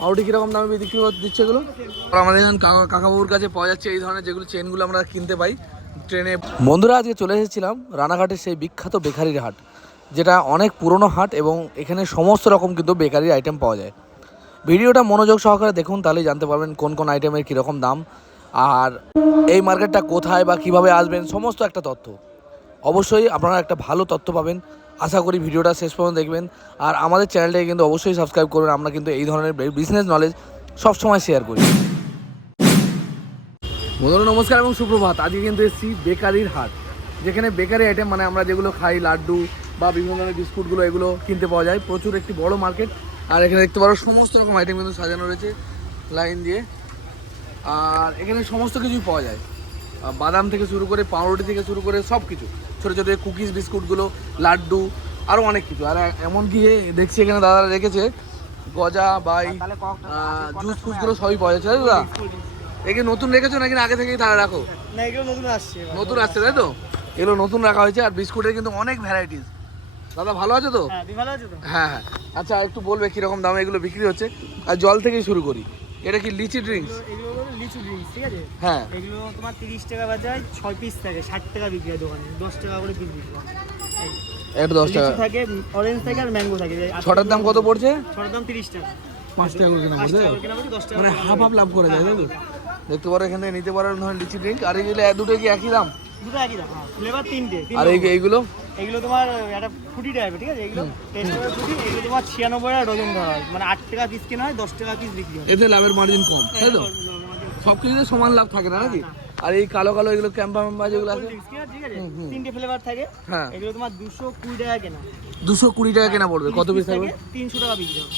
পাউরুটি কীরকম দামে বিক্রি দিচ্ছে এগুলো? আর আমাদের এখানে কাকাবাবুর কাছে পাওয়া যাচ্ছে এই ধরনের যেগুলো চেনগুলো আমরা কিনতে পাই ট্রেনে। বন্ধুরা আজকে চলে এসেছিলাম রানাঘাটের সেই বিখ্যাত বেকারির হাট, যেটা অনেক পুরনো হাট এবং এখানে সমস্ত রকম কিন্তু বেকারির আইটেম পাওয়া যায়। ভিডিওটা মনোযোগ সহকারে দেখুন, তাহলেই জানতে পারবেন কোন কোন আইটেমের কীরকম দাম আর এই মার্কেটটা কোথায় বা কীভাবে আসবেন, সমস্ত একটা তথ্য। অবশ্যই আপনারা একটা ভালো তথ্য পাবেন, আশা করি ভিডিওটা শেষ পর্যন্ত দেখবেন। আর আমাদের চ্যানেলটাকে কিন্তু অবশ্যই সাবস্ক্রাইব করবেন, আমরা কিন্তু এই ধরনের বিজনেস নলেজ সবসময় শেয়ার করি। বন্ধুরা নমস্কার এবং সুপ্রভাত। আজকে কিন্তু এসেছি বেকারির হাট, যেখানে বেকারি আইটেম মানে আমরা যেগুলো খাই, লাড্ডু বা বিভিন্ন ধরনের বিস্কুটগুলো, এগুলো কিনতে পাওয়া যায়। প্রচুর একটি বড় মার্কেট, আর এখানে দেখতে পারো সমস্ত রকম আইটেম কিন্তু সাজানো রয়েছে লাইন দিয়ে। আর এখানে সমস্ত কিছুই পাওয়া যায়, বাদাম থেকে শুরু করে পাউরুটি থেকে শুরু করে সব কিছু, ছোটো ছোটো কুকিজ বিস্কুটগুলো, লাড্ডু, আরও অনেক কিছু। আর এমনকি দেখছি এখানে দাদারা রেখেছে গজা বা জুস ফুসগুলো সবই পাওয়া যাচ্ছে, তাই তো দাদা? এগুলো নতুন রেখেছো নাকি আগে থেকেই তারা রাখো? না, এগুলো নতুন আসছে, তাই তো? এগুলো নতুন রাখা হয়েছে। আর বিস্কুটের কিন্তু অনেক ভ্যারাইটিস। দাদা ভালো আছো তো? হ্যাঁ হ্যাঁ। আচ্ছা একটু বলবে কীরকম দামে এগুলো বিক্রি হচ্ছে? আর জল থেকেই শুরু করি, এটা কি লিচি ড্রিঙ্কস? লিচু ড্রিঙ্কস, ঠিক আছে? হ্ঁ, এগুলো তোমার 30 টাকা বাজায়, 6 পিস থাকে, 60 টাকা বিক্রি হয় দোকানে, 10 টাকা করে পিস বিক্রি হয়। এটা 10 টাকা থাকে, অরেঞ্জ থাকে আর ম্যাঙ্গো থাকে। ছটার দাম কত পড়ছে? ছটার দাম 30 টাকা, 5 টাকা করে কেনা পড়ছে, 10 টাকা মানে হাফ হাফ লাভ করে যায়, তাই তো? দেখতে পারো এখান থেকে নিতে পারো ধরুন লিচি ড্রিঙ্ক। আর এগুলো দুটো কি একই দাম? দুটো একই দাম, ফ্লেভার 3টে। আর এইগুলো এগুলো তোমার একটা ফুটি টাইপের, ঠিক আছে? এগুলো টেস্ট করে ফুটি, এগুলো তোমার 96 টাকা ডজন ধরা হয়, মানে 8 টাকা পিস কেনা হয়, 10 টাকা পিস বিক্রি হয়। এতে লাভের মার্জিন কম, তাই তো? সব কিছুতে সমান লাভ থাকে না নাকি? আর এই কালো কালো এগুলো ক্যাম্পা ম্যাম্পা যেগুলো আছে, ঠিক আছে, 3টে ফ্লেভার থাকে। হ্যাঁ, এগুলো তোমার 220 টাকা কেনা। 220 টাকা কেনা পড়বে। কত পিস থাকবে? 300 টাকা বিক্রি হবে।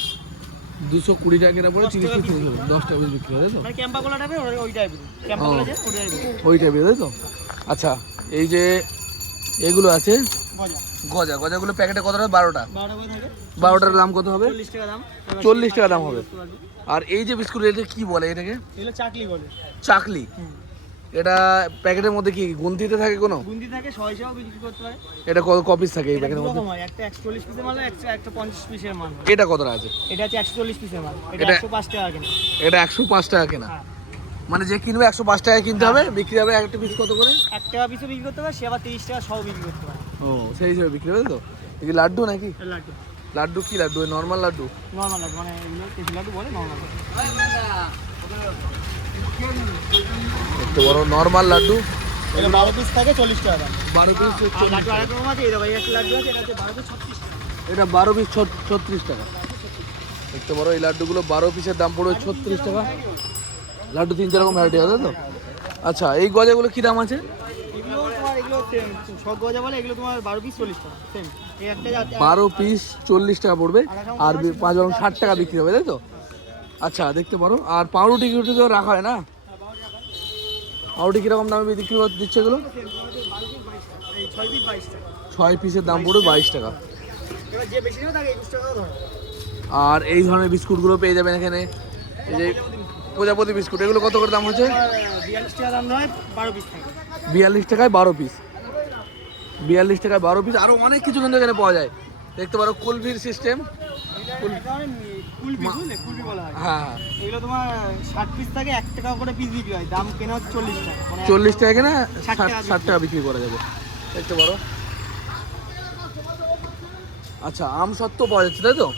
220 টাকা কেনা পড়ে 30 পিস 10 টাকা পিস বিক্রি হয়, তাই তো? মানে ক্যাম্পা কোলা টাইপের, ওই টাইপের ক্যাম্পা কোলা, যে ওই টাইপের, তাই তো? আচ্ছা এই যে এগুলো আছে গজা, গজাগুলো প্যাকেটে কত টাকা? 12টা। 12টার দাম কত হবে? 40 টাকা দাম। 40 টাকা দাম হবে। আর এই যে বিস্কুট, এটা কি বলে এটাকে? এগুলো চাকলি বলে। চাকলি? এটা প্যাকেটের মধ্যে কি গুনতিতে থাকে কোনো? গুনতি থাকে, 600 বিক্রি করতে পারে। এটা কত কপিস থাকে এই প্যাকেটের মধ্যে? একটা 140 পিসের মাল, একটা 50 পিসের মাল। এটা কত টাকা আছে? এটা হচ্ছে 140 পিসের মাল, এটা 105 টাকা কেনা। এটা 105 টাকা কেনা, মানে যে কিনবে 105 টাকায় কিনতে হবে, বিক্রি হবে একটা পিস কত করে? 1 টাকা পিসও বিক্রি করতে পারে, সে আবার 30 টাকা সহ বিক্রি করতে পারে। ও সেই হিসেবে বিক্রি হবে তো? এই লাড্ডু নাকি? লাড্ডু। লাড্ডু কি লাড্ডু? নর্মাল লাড্ডু? নরমাল লাড্ডু, মানে এগুলো কেজি লাড্ডু বলে, নরমাল লাড্ডু। একটু বড় নর্মাল লাড্ডু। এটা 12 পিস থাকে, 40 টাকা দাম। 12 পিস লাড্ডু আরেক রকম আছে, এই দেখো, একটা লাড্ডু আছে, এটা হচ্ছে 12 পিস 36 টাকা। এটা 12 পিস 36 টাকা। দেখতে পারো এই লাড্ডুগুলো 12 পিসের দাম পড়বে 36 টাকা। লাড্ডু 3-4 রকম ভ্যারাইটি আছে তো? আচ্ছা এই গজাগুলো কি দাম আছে? এগুলো তোমার, এগুলো সব গজা বলে, এগুলো তোমার 12 পিস 40 টাকা সেম। এই একটা 12 পিস 40 টাকা পড়বে, আর 5 রকম 60 টাকা বিক্রি হবে, তাই তো? আচ্ছা দেখতে পারো। আর পাউরুটি কিউটি তো রাখা হয় না? পাউরুটি কীরকম দামে বিক্রি দিচ্ছে এগুলো? 6 পিসের দাম পড়বে 22 টাকা। আর এই ধরনের বিস্কুটগুলো পেয়ে যাবেন এখানে, এই যে প্রজাপতি বিস্কুট, এগুলো কত করে দাম হচ্ছে? 42 টাকা দাম হয়, 12 পিস থাকে। 42 টাকায় 12 পিস। 42 টাকায় 12 পিস। আরও অনেক কিছু কিন্তু এখানে পাওয়া যায়। দেখতে পারো কুলফির সিস্টেম। হ্যাঁ, এগুলো তোমার 60 পিস থাকে, 1 টাকা করে পিস বিক্রি হয়, দাম কেনা হচ্ছে 40 টাকা। 40 টাকা কেনা, 60 টাকা বিক্রি করা যাবে। দেখতে পারো। আচ্ছা আম সত্ত্ব পাওয়া যাচ্ছে, তাই তো?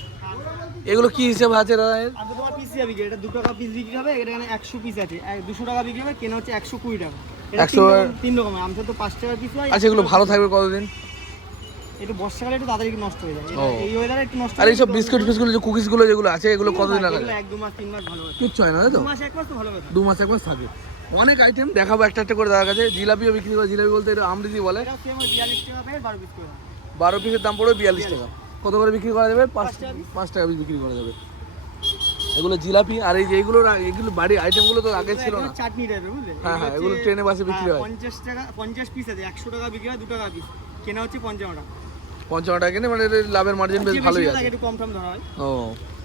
এগুলো কি হিসেবে আছে দাদা? তোমার পিস বিক্রি, এটা 2 টাকা পিস বিক্রি হবে, এখানে 100 পিস আছে, 200 টাকা বিক্রি হবে, কেনা হচ্ছে 120 টাকা। 3 রকম আম সত্ত্ব, 5 টাকা পিস হয়। আচ্ছা এগুলো ভালো থাকবে কতদিন? একটু বর্ষাকালে একটু তাড়াতাড়ি নষ্ট হয়ে যায়, এই ওয়েদারে একটু নষ্ট। আর এইসব বিস্কুট ফিস্কুট যে কুকিজগুলো যেগুলো আছে, এগুলো কতদিন লাগে? 1-2 মাস 3 মাস ভালো হয়, কিচ্ছু হয় না, তাই তো? 2 মাস 1 মাস তো ভালো কথা। 2 মাস 1 মাস থাকে। অনেক আইটেম দেখাবো একটা একটা করে দাদার কাছে। জিলাপিও বিক্রি করে। জিলাপি বলতে এটা আমৃতি বলে। এটা সেম 42 টাকা প্যাকেট, 12 পিস করে। 12 পিসের দাম পড়বে 42 টাকা। কত করে বিক্রি করা যাবে? 5 টাকা পিস বিক্রি করা যাবে। এগুলো জিলাপি। আর এই যে এগুলো বাড়ির আইটেমগুলো তো আগে ছিল না, চাটনি টাইপের, বুঝলে? হ্যাঁ হ্যাঁ, এগুলো ট্রেনে বাসে বিক্রি হয়। 50 টাকা 50 পিস আছে, 100 টাকা বিক্রি হয়, 2 টাকা পিস, কেনা হচ্ছে 55 টাকা। 55 টাকা কিনে, মানে লাভের মার্জিন বেশ ভালোই আছে। একটু কম দাম ধরা হয়। ও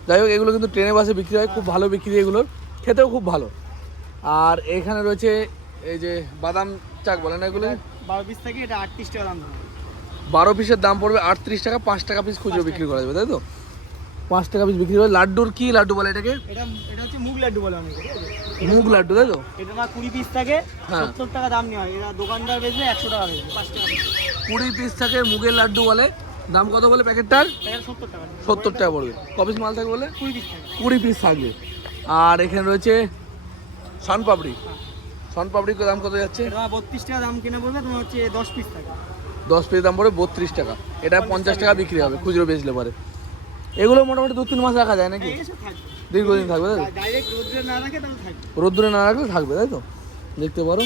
যাই হোক, এগুলো কিন্তু ট্রেনে বাসে বিক্রি হয়, খুব ভালো বিক্রি, এগুলোর খেতেও খুব ভালো। আর এখানে রয়েছে এই যে বাদাম চাক বলে না, এগুলো 12 পিস থাকে, এটা 38 টাকা দাম ধরা হয়। 12 পিসের দাম পড়বে 38 টাকা। 5 টাকা পিস খুচরো বিক্রি করা যাবে, তাই তো? 5 টাকা পিস বিক্রি হয়। লাড্ডুর কি লাড্ডু বলে এটাকে? এটা এটা হচ্ছে মুগ লাড্ডু বলে অনেকে, ঠিক আছে? মুগ লাড্ডু, তাই তো? এটা না 20 পিস থাকে, হ্যাঁ। 70 টাকা দাম নেওয়া হয়। এটা দোকানদার বেচবে 100 টাকা বেচবে, 5 টাকা বেচবে। 20 পিস থাকে মুগের লাড্ডু বলে। দাম কত বলে প্যাকেটটার? এটা 70 টাকা। 70 টাকা পড়বে। ক পিস মাল থাকে বলে? 20 পিস থাকে। 20 পিস থাকবে। আর এখানে রয়েছে শনপাপড়ি। শনপাপড়ির দাম কত যাচ্ছে? এটা তোমার 32 টাকা দাম কিনে পড়বে, তোমার হচ্ছে 10 পিস থাকে। 10 পিস দাম পড়বে 32 টাকা। এটা 50 টাকা বিক্রি হবে খুচরো বেচলে পরে। এগুলো মোটামুটি 2-3 মাস রাখা যায় নাকি? এসে থাকবে। দীর্ঘদিন থাকবে, তাই তো? ডাইরেক্ট রোদ্রে না রাখে তাহলে থাকবে। রোদ্দুরে না রাখলে থাকবে, তাই তো? দেখতে পারো।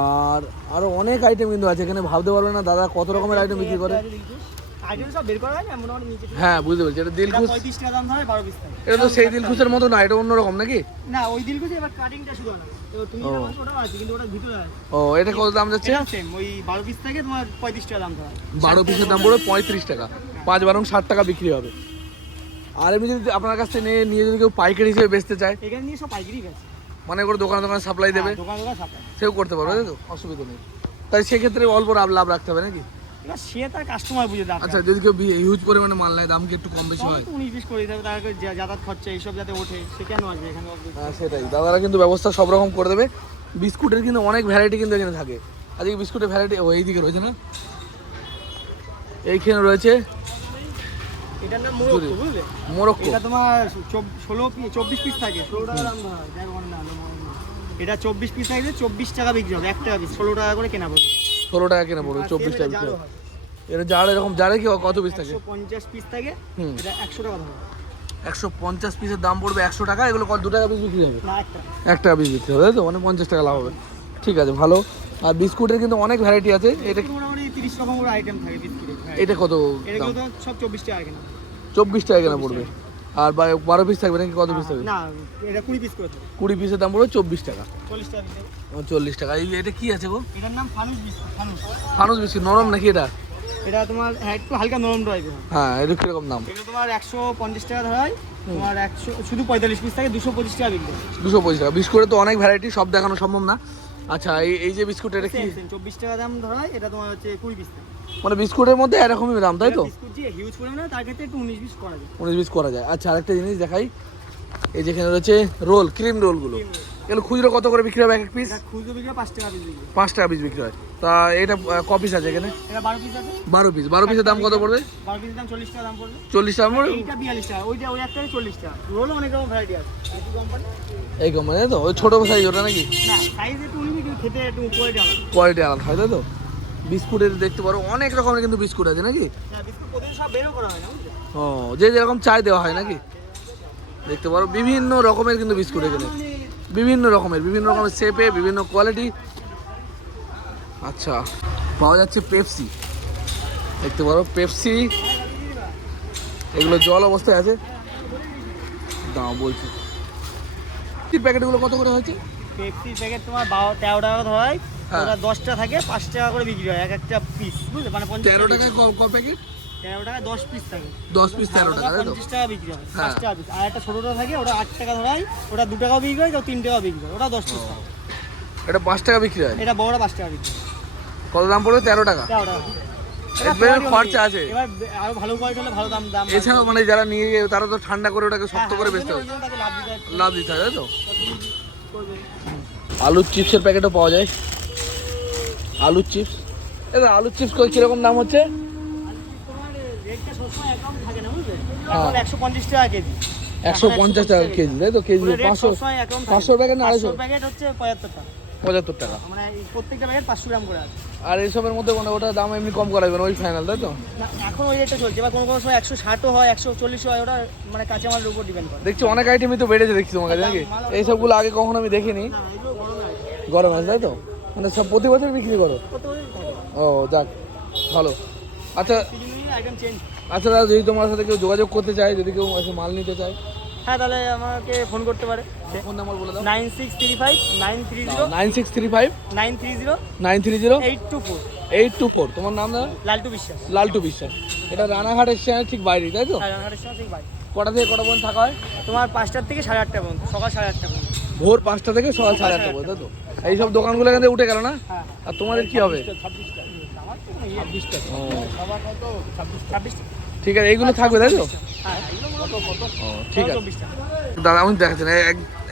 আর আরো অনেক আইটেম কিন্তু আছে এখানে, ভাবতে পারবে না দাদা কত রকমের আইটেম বিক্রি করে। আইটেম সব বের করা হয় না মোটামুটি নিচে। হ্যাঁ বুঝতে পারছি। এটা দিলখুশ। 35 টাকা দাম ধরে 12 পিস থাকে। এটা তো সেই দিলখুশের মতো না, এটা অন্যরকম নাকি? না ওই দিলখুশে এবার কাটিংটা শুধু আলাদা। এবার তুমি যেটা বলছো ওটাও আছে, কিন্তু ওটা ভিতরে আছে। ও, এটা কত দাম যাচ্ছে? এটা সেম ওই 12 পিস থেকে তোমার 35 টাকা দাম ধরে। 12 পিসের দাম পড়বে 35 টাকা। 5-12 60 টাকা বিক্রি হবে। আর এমনি যদি আপনার কাছ থেকে নিয়ে যদি কেউ পাইকারি হিসেবে বেচতে চায়, এখানে নিয়ে সব পাইকারি গেছে। মানে করে দোকানে দোকানে সাপ্লাই দেবে, দোকান দোকান সাপ্লাই। সেও করতে পারবে, তাই তো? অসুবিধা নেই। তাই সেক্ষেত্রে অল্প লাভ রাখতে হবে নাকি? এবার সে তার কাস্টমার বুঝে দাম। আচ্ছা, যদি কেউ হিউজ পরিমাণে মাল নেয় দাম কি একটু কম বেশি হয়? 19-20 করে দিতে হবে, তার যাতায়াত খরচা এইসব যাতে ওঠে, সে কেন আসবে এখানে? হ্যাঁ সেটাই, দাদারা কিন্তু ব্যবস্থা সব রকম করে দেবে। বিস্কুটের কিন্তু অনেক ভ্যারাইটি কিন্তু এখানে থাকে। আজকে বিস্কুটের ভ্যারাইটি এইদিকে রয়েছে না, এইখানে রয়েছে এটার নাম মোরক্কো, বুঝলে? মোরক্কো। এটা তোমার 24 পিস থাকে, 16 টাকা দাম ধরা হয়। দেখো না, এটা 24 পিস থাকে, 24 টাকা বিক্রি হবে, 1 টাকা পিস 16 টাকা করে কেনা পড়বে। 16 টাকা কেনা পড়বে, 24 টাকা বিক্রি হবে। এটা জার এরকম জারে কি কত পিস থাকে? 150 পিস থাকে, এটা 100 টাকা ধরা হয়। 150 পিসের দাম পড়বে 100 টাকা। এগুলো কত 2 টাকা পিস বিক্রি হবে? না, 1 টাকা। 1 টাকা পিস বিক্রি হবে, তাই তো? মানে 50 টাকা লাভ হবে। ঠিক আছে, ভালো। আর বিস্কুটের কিন্তু অনেক ভ্যারাইটি আছে। এটা মোটামুটি 30 রকম করে আইটেম থাকে বিস্কুটের। এটা কত এগুলো দাম? তো সব 24 টাকা কেনা। 24 টাকা কেনা পড়বে। আর 12 পিস থাকবে নাকি? কত পিস থাকবে? না, এটা 20 পিস করে থাকে। 20 পিসের দাম পড়বে 24 টাকা। 40 টাকা বিক্রি হবে। 40 টাকা। এটা কি আছে গো? এটার নাম ফানুস বিস্কুট, ফানুস। ফানুস বিস্কুট নরম নাকি এটা? এটা তোমার একটু হালকা নরম টাইপের। হ্যাঁ, এটা কিরকম দাম? এটা তোমার 150 টাকা ধরা হয়। তোমার 100 শুধু 45 পিস থাকে, 225 টাকা বিক্রি। 225 টাকা। বিস্কুটে তো অনেক ভ্যারাইটি, সব দেখানো সম্ভব না। আচ্ছা, এই যে বিস্কুট, এটা কি? 24 টাকা দাম ধরা হয়। এটা তোমার হচ্ছে 20 পিস থাকে। মানে বিস্কুটের মধ্যে এরকমই দাম, তাই তো? বিস্কুট যে হিউজ পরিমাণে, তার ক্ষেত্রে একটু 19 পিস করা যায়। 19 পিস করা যায়। আচ্ছা, আরেকটা জিনিস দেখাই। এই যেখানে রয়েছে রোল, ক্রিম রোলগুলো। এগুলো খুচরো কত করে বিক্রি হবে এক পিস? এটা খুচরো বিক্রি 5 টাকা পিস বিক্রি। 5 টাকা পিস বিক্রি হয়। তা এটা ক পিস আছে এখানে? এটা 12 পিস আছে। 12 পিস। 12 পিসের দাম কত পড়বে? 12 পিসের দাম 40 টাকা দাম পড়বে। 40 টাকা পড়বে। এইটা 42 টাকা, ওই একটা 40 টাকা। রোল অনেক রকম ভ্যারাইটি আছে। একটু কোম্পানি। এই কোম্পানি, তাই তো? ওই ছোট সাইজ ওটা নাকি? না, সাইজ একটু উনি খেতে একটু কোয়ালিটি আলাদা। কোয়ালিটি আলাদা হয়, তাই তো? বিস্কুটের দেখতে পারো অনেক রকমের কিন্তু বিস্কুট আছে নাকি? হ্যাঁ, বিস্কুট প্রতিদিন সব বেরও করা হয় না, বুঝলে? ও, যে যেরকম চাই দেওয়া হয় নাকি? দেখতে পারো বিভিন্ন রকমের কিন্তু বিস্কুট এখানে, বিভিন্ন রকমের শেপে, বিভিন্ন কোয়ালিটি। আচ্ছা, পাওয়া যাচ্ছে পেপসি। দেখতে পারো পেপসি, এগুলো জল অবস্থায় আছে। দাও বলছি। প্যাকেটগুলো কত করে হয়েছে? পেপসির প্যাকেট তোমার 13 টাকা ধরা হয়। হ্যাঁ। ওটা 10টা থাকে, 5 টাকা করে বিক্রি হয় এক একটা পিস, বুঝলে? মানে 50 13 টাকায় ক প্যাকেট? 13 টাকা 10 পিস থাকে। 10 পিস 13 টাকা, তাই তো? 50 টাকা বিক্রি হয়, হ্যাঁ। 5 টাকা পিস। আর একটা ছোটটা থাকে, ওটা 8 টাকা ধরা হয়। ওটা 2 টাকাও বিক্রি হয়, ওটা 3 টাকাও বিক্রি হয়। ওটা 10 পিস থাকে। এটা 5 টাকা বিক্রি হয়। এটা বড়টা 5 টাকা বিক্রি হয়। কত দাম পড়বে? 13 টাকা। 13 টাকা। এর পেছনে খরচা আছে। এবার আরো ভালো কোয়ালিটি হলে ভালো দাম বাড়বে। এছাড়াও মানে যারা নিয়ে গিয়ে তারা তো ঠান্ডা করে ওটাকে শক্ত করে ওই বেচতে জন্য হবে, তাকে লাভ দিতে হয়। লাভ দিতে হয়, তাই তো? করবে। আলুর চিপসের প্যাকেটও পাওয়া যায়। আলুর চিপস, এটা আলুর চিপস কিরকম দাম হচ্ছে? তোমার রেটটা সবসময় একদম থাকে না, বুঝলে? হ্যাঁ। এখন 150 টাকা কেজি। 150 টাকা কেজি, তাই তো? কেজি রেট 500 সবসময় একদম থাকে। 500 প্যাকেট না 250? 500 প্যাকেট হচ্ছে 75 টাকা। 75 টাকা। মানে এই প্রত্যেকটা প্যাকেট 500 গ্রাম করে আছে। আর এসবের মধ্যে মানে ওটা দাম এমনি কম করা যাবে না, ওই ফাইনাল, তাই তো? না, এখন ওই রেটটা চলছে। এবার কোনো কোনো সময় 160 হয়, 140 হয়। ওটা মানে কাঁচামালের উপর ডিপেন্ড করে। দেখছি অনেক আইটেমই তো বেড়েছে দেখছি তোমার কাছে নাকি? এইসবগুলো আগে কখনো আমি দেখিনি। না, এগুলো গরম হয়। গরম আছে, তাই তো? মানে সব প্রতি বছর বিক্রি করো? কত করে থাকে? ও যাক, ভালো। আচ্ছা সিজনালি আইটেম চেঞ্জ। আচ্ছা দাদা, যদি তোমার সাথে কেউ যোগাযোগ করতে চায়, যদি কেউ এসে মাল নিতে চায়, হ্যাঁ, তাহলে আমাকে ফোন করতে পারে। ফোন নাম্বার বলে দাও। 9635 930 9635 930 930 824। 824। তোমার নাম দাদা? লালটু বিশ্বাস। লালটু বিশ্বাস। এটা রানাঘাট স্টেশনের ঠিক বাইরে, তাই তো? আর রানাঘাটের সময় ঠিক বাইরে। কটা থেকে কটা পর্যন্ত থাকা হয়? তোমার 5টার থেকে 8:30 পর্যন্ত, সকাল 8:30 পর্যন্ত। ভোর 5টা থেকে সকাল 8:30 পর্যন্ত, তাই তো? এইসব দোকানগুলো এখান থেকে উঠে গেল না? হ্যাঁ। আর তোমাদের কি হবে? 26টা। আমার তো 26টা। ও, সবার কত? 26টা। ঠিক আছে, এইগুলো থাকবে তাই তো? হ্যাঁ এইগুলো ও ঠিক আছে 24 টাকা। দাদা, আমি দেখাচ্ছেন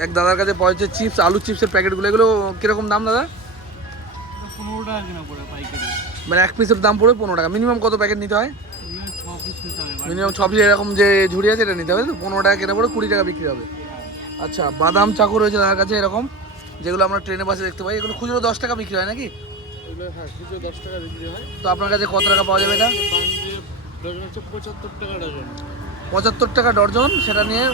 এক দাদার কাছে পাওয়া যাচ্ছে চিপস, আলু চিপসের প্যাকেটগুলো। এগুলো কিরকম দাম দাদা? 15 টাকা কিনা পড়ে পাইকারি। মানে এক পিসের দাম পড়বে 15 টাকা। মিনিমাম কত প্যাকেট নিতে হয়? 6 পিস নিতে হবে। মিনিমাম 6 পিস এরকম যে ঝুড়ি আছে এটা নিতে হবে তো। 15 টাকা কেনা পড়ে 20 টাকা বিক্রি হবে। আচ্ছা, বাদাম চাকু রয়েছে দাদার কাছে এরকম, যেগুলো আমরা ট্রেনে বাসে দেখতে পাই। এগুলো খুচরো 10 টাকা বিক্রি হয় নাকি? এগুলো হ্যাঁ খুচরো 10 টাকা বিক্রি হয়। তো আপনার কাছে কত টাকা পাওয়া যাবে এটা? বান্ডে ডজন হচ্ছে 75 টাকা ডজন। 75 টাকা ডর্জন, সেটা নিয়ে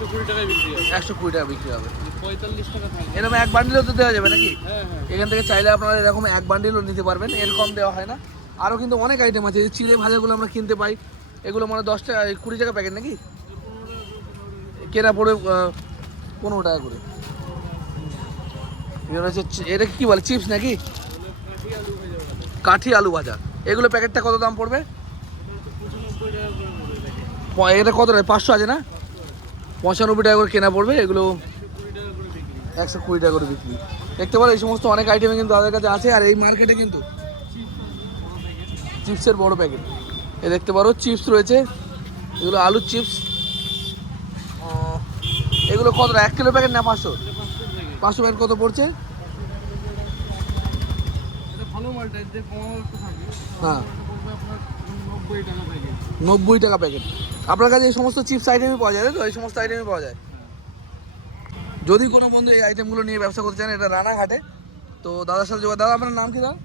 120 টাকায় বিক্রি হয়। 120 টাকা বিক্রি হবে। 45 টাকা থাকে। এরকম এক বান্ডিলও তো দেওয়া যাবে নাকি? হ্যাঁ হ্যাঁ। এখান থেকে চাইলে আপনারা এরকম এক বান্ডিলও নিতে পারবেন, এর কম দেওয়া হয় না। আরও কিন্তু অনেক আইটেম আছে, এই চিড়ে ভাজাগুলো আমরা কিনতে পাই, এগুলো মানে 10 টাকা 20 টাকা প্যাকেট নাকি? কেনা পড়ে 15 টাকা করে। এটা হচ্ছে এটা কি বলে, চিপস নাকি? কাঠি আলু ভাজা। এগুলো প্যাকেটটা কত দাম পড়বে? এটা কত টাকা? 500 আছে না? 95 টাকা করে কেনা পড়বে। এগুলো 120 টাকা করে বিক্রি। দেখতে পারো এই সমস্ত অনেক আইটেমে কিন্তু তাদের কাছে আছে। আর এই মার্কেটে কিন্তু চিপসের বড় প্যাকেট এ দেখতে পারো, চিপস রয়েছে। এগুলো আলুর চিপস। এগুলো কত টাকা? 1 কিলো প্যাকেট না 500? 500 প্যাকেট কত পড়ছে? হ্যাঁ 90 টাকা প্যাকেট। আপনার কাছে এই সমস্ত চিপস আইটেমই পাওয়া যায় তো? এই সমস্ত আইটেমই পাওয়া যায়। যদি কোনো বন্ধু এই আইটেমগুলো নিয়ে ব্যবসা করতে চান, এটা রানাঘাটে। তো দাদার সাথে যোগাযোগ। দাদা আপনার নাম কি দাদা?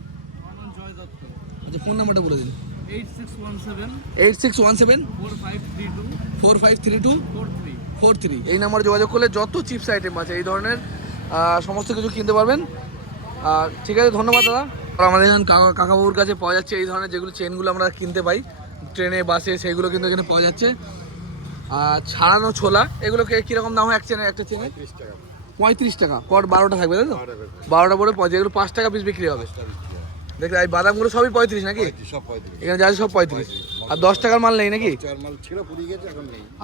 জয় দত্ত। আচ্ছা, ফোন নাম্বারটা বলে দিন। 8617 8617 4532 4532 43। 43। এই নাম্বারে যোগাযোগ করলে যত চিপস আইটেম আছে এই ধরনের সমস্ত কিছু কিনতে পারবেন। ঠিক আছে, ধন্যবাদ দাদা। আর আমাদের এখানে কাকাবাবুর কাছে পাওয়া যাচ্ছে এই ধরনের যেগুলো চেনগুলো আমরা কিনতে পাই ট্রেনে বাসে, সেইগুলো কিন্তু এখানে পাওয়া যাচ্ছে। ছাড়ানো ছোলা, এগুলো কীরকম দাম হয় এক চেনে? একটা চেনে 35 টাকা পর 12টা থাকবে তাই তো? 12টা পরে 35। এগুলো 5 টাকা পিস বিক্রি হবে। দেখলে এই বাদামগুলো সবই 35 নাকি? এখানে যা আছে সব 35। আর 10 টাকার মাল নেই নাকি?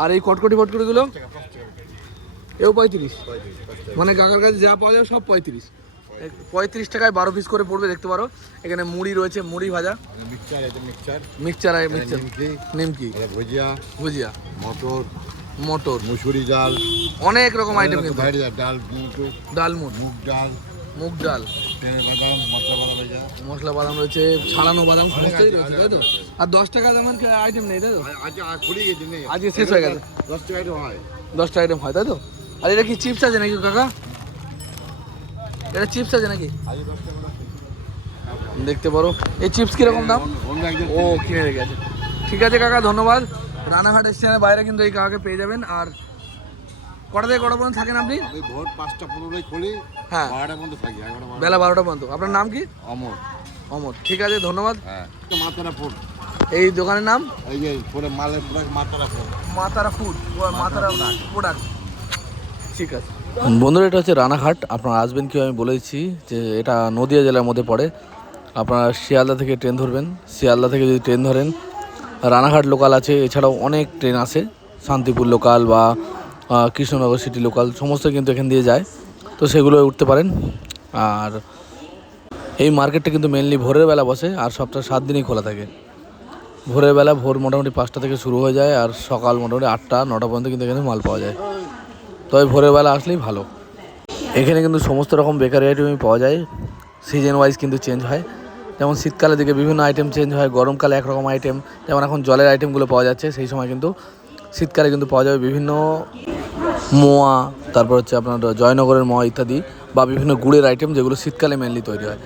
আর এই কটকটি ফটকটিগুলো এও 35। মানে কাকার কাছে যা পাওয়া যাবে সব 35। 35 টাকায় 12 পিস করে পড়বে। দেখতে পারো এখানে মুড়ি রয়েছে, মুড়ি ভাজা, মিক্সচার, নিমকি, ভুজিয়া, মটর, মুসুরি ডাল, অনেক রকম আইটেম কিন্তু। ডালমুট, মুগ ডাল, মশলা বাদাম রয়েছে, ছাড়ানো বাদাম সমস্তই রয়েছে তাই তো? আর 10 টাকা দামের আইটেম নেই তাই তো? আজকে শেষ হয়ে গেছে। 10 টাকা আইটেম হয় তাই তো? আর এটা কি চিপস আছে নাকি কাকা? এটা চিপস আছে নাকি? দেখতে পারো এই চিপস কিরকম দাম? ও কিনে রেখে আছে। ঠিক আছে কাকা, ধন্যবাদ। রানাঘাট স্টেশনের বাইরে কিন্তু এই কাকাকে পেয়ে যাবেন। আর কটা থেকে কটা পর্যন্ত থাকেন আপনি? ভোর 5টা 15টায় খুলি, হ্যাঁ 12টা পর্যন্ত থাকি। বেলা 12টা পর্যন্ত। আপনার নাম কি? অমর। অমর। ঠিক আছে, ধন্যবাদ। হ্যাঁ, মাতারা ফুড। এই দোকানের নাম এই যে পুরো মালের পুরো মাতারা ফুড। মাতারা ফুড, মাতারা প্রোডাক্ট। ঠিক আছে বন্ধুরা, এটা হচ্ছে রানাঘাট। আপনারা আসবেন কি আমি বলেছি যে এটা নদিয়া জেলার মধ্যে পড়ে। আপনারা শিয়ালদা থেকে ট্রেন ধরবেন। শিয়ালদা থেকে যদি ট্রেন ধরেন, রানাঘাট লোকাল আছে, এছাড়াও অনেক ট্রেন আছে, শান্তিপুর লোকাল বা কৃষ্ণনগর সিটি লোকাল সমস্ত কিন্তু এখান দিয়ে যায়। তো সেগুলো উঠতে পারেন। আর এই মার্কেটটা কিন্তু মেনলি ভোরের বেলা বসে আর সপ্তাহে 7 দিনই খোলা থাকে। ভোরের বেলা ভোর মোটামুটি 5টা থেকে শুরু হয়ে যায় আর সকাল মোটামুটি 8টা 9টা পর্যন্ত কিন্তু এখানে মাল পাওয়া যায়। তবে ভোরের বেলা আসলেই ভালো। এখানে কিন্তু সমস্ত রকম বেকারি আইটেমই পাওয়া যায়। সিজন ওয়াইজ কিন্তু চেঞ্জ হয়। যেমন শীতকালের দিকে বিভিন্ন আইটেম চেঞ্জ হয়, গরমকালে একরকম আইটেম। যেমন এখন জলের আইটেমগুলো পাওয়া যাচ্ছে, সেই সময় কিন্তু শীতকালে কিন্তু পাওয়া যাবে বিভিন্ন মোয়া, তারপর হচ্ছে আপনার জয়নগরের মোয়া ইত্যাদি, বা বিভিন্ন গুড়ের আইটেম যেগুলো শীতকালে মেনলি তৈরি হয়।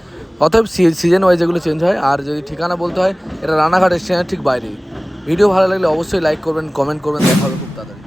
অতএব সিজন ওয়াইজ এগুলো চেঞ্জ হয়। আর যদি ঠিকানা বলতে হয়, এটা রানাঘাট স্টেশনের ঠিক বাইরেই। ভিডিও ভালো লাগলে অবশ্যই লাইক করবেন, কমেন্ট করবেন। দেখা হবে খুব তাড়াতাড়ি।